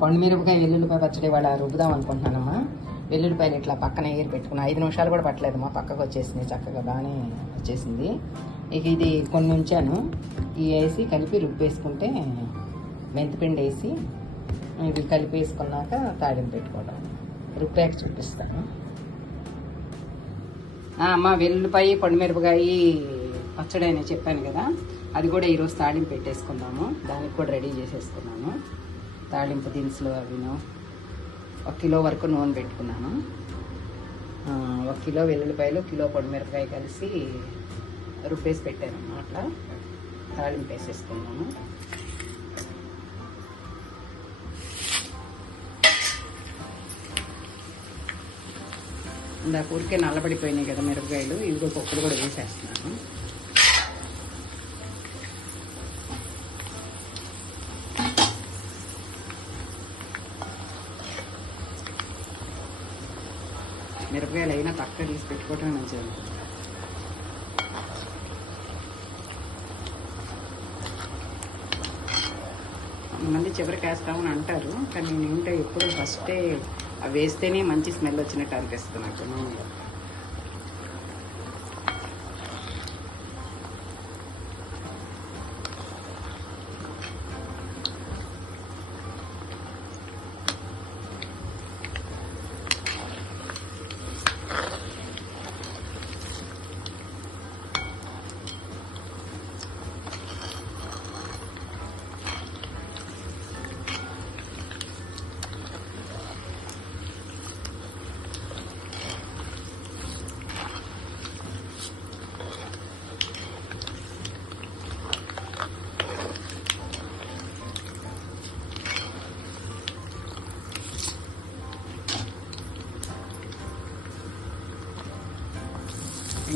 పండు మిరపకాయ వెల్లుల్లిపాయ పచ్చడి ఇవాళ రుబ్బుదాం అనుకుంటున్నానమ్మా. వెల్లుల్లిపాయలు ఇట్లా పక్కన ఏరి పెట్టుకున్నా. 5 నిమిషాలు కూడా పట్టలేదమ్మా, పక్కకు వచ్చేసింది, చక్కగా బాగానే వచ్చేసింది. ఇక ఇది కొన్ని ఉంచాను, ఇవి వేసి కలిపి రుబ్బేసుకుంటే, మెంతిపిండి వేసి ఇవి కలిపేసుకున్నాక తాడింపు పెట్టుకోవడం. రుబ్బాక చూపిస్తాను. అమ్మ, వెల్లుల్లిపాయ పండుమిరపకాయ పచ్చడి అని చెప్పాను కదా, అది కూడా ఈరోజు తాళింపు పెట్టేసుకున్నాము. దానికి కూడా రెడీ చేసేసుకున్నాను. తాళింపు దినుసులు అవిను 1 కిలో వరకు నూనె పెట్టుకున్నాను. 1 కిలో వెల్లుల్లిపాయలు, కిలో పండుమిరపకాయ కలిసి రుబ్బేసి పెట్టాను. అట్లా తాళింపు వేసేసుకున్నాను. ఇందాక ఊరికే నల్లబడిపోయినాయి కదా మిరపకాయలు, ఇవి పప్పులు కూడా వేసేస్తున్నాను. మిరపకాయలు అయినా పక్క తీసి పెట్టుకోవటం మంచిగా ఉంటుంది. కొంతమంది చివరికి వేస్తామని అంటారు, కానీ నేను ఎప్పుడు ఫస్టే అవి వేస్తేనే మంచి స్మెల్ వచ్చినట్టు అనిపిస్తుంది నాకు నూనెలో.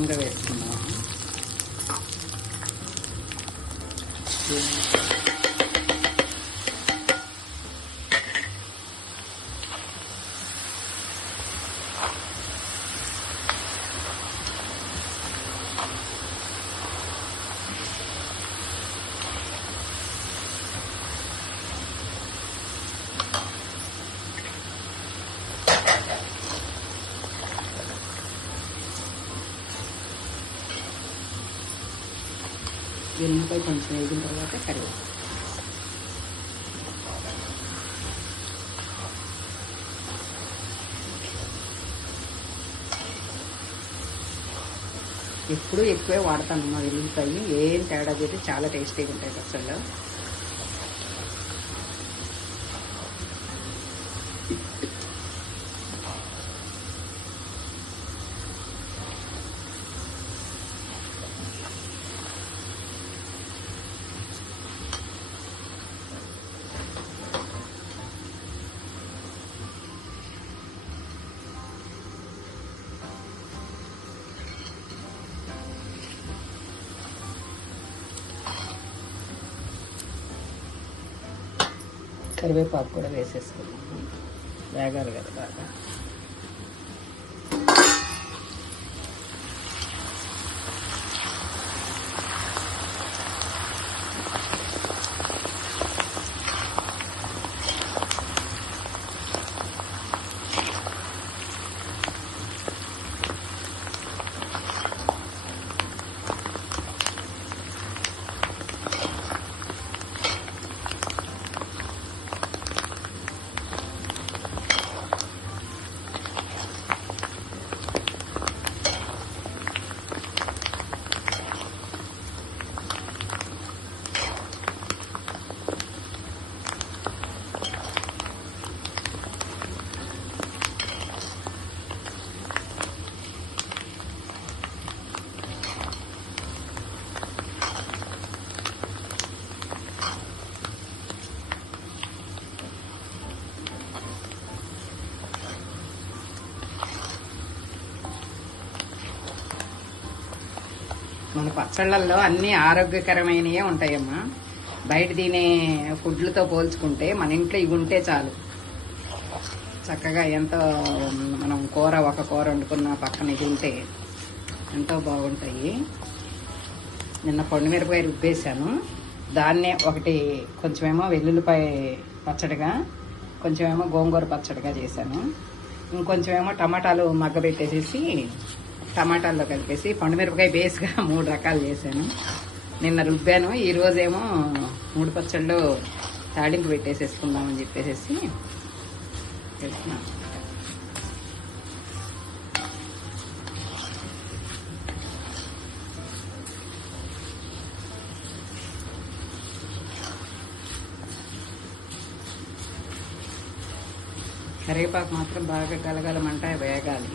ఇంకా వేసుకున్నాము. వెల్లుల్లిపాయ కొంచెం వేగిన తర్వాత కరివేపాకు. ఎప్పుడు ఎక్కువే వాడతాను మా వెల్లుల్లిపాయ, ఏం తేడా చేస్తే చాలా టేస్టీగా ఉంటాయి పచ్చళ్ళు. కరివేపాకు కూడా వేసేసుకున్నాము, వేగాలి కదా బాగా. మన పచ్చళ్ళల్లో అన్నీ ఆరోగ్యకరమైనవే ఉంటాయమ్మా. బయట తినే ఫుడ్లతో పోల్చుకుంటే మన ఇంట్లో ఇవి ఉంటే చాలు. చక్కగా ఎంతో మనం ఒక కూర వండుకున్న పక్కన ఇది ఉంటే ఎంతో బాగుంటాయి. నిన్న పండుమిరపకాయ రుబ్బేశాను, దాన్నే ఒకటి కొంచెమేమో వెల్లుల్లిపాయ పచ్చడిగా, కొంచెం ఏమో గోంగూర పచ్చడిగా చేశాను. ఇంకొంచెం ఏమో టమాటాలు మగ్గబెట్టేసేసి టమాటాల్లో కలిపేసి పండుమిరపకాయ బేస్గా 3 రకాలు చేశాను. నిన్న రుబ్బాను. ఈరోజేమో 3 పచ్చళ్ళు తాళింపు పెట్టేసేసుకుందామని చెప్పేసి వెళ్తున్నాను. కరివేపాకు మాత్రం బాగా గలగలమంట వేగాలి.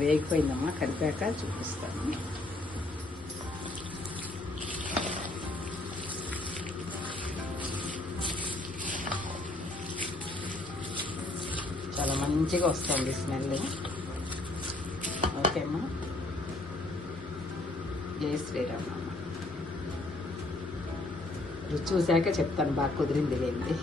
వేగిపోయిందమ్మా, కలిపాక చూపిస్తాను. చాలా మంచిగా వస్తుంది స్మెల్. ఓకే అమ్మా, జై శ్రీరామ్. రుచి చూశాక చెప్తాను బాగా కుదిరింది లేండి.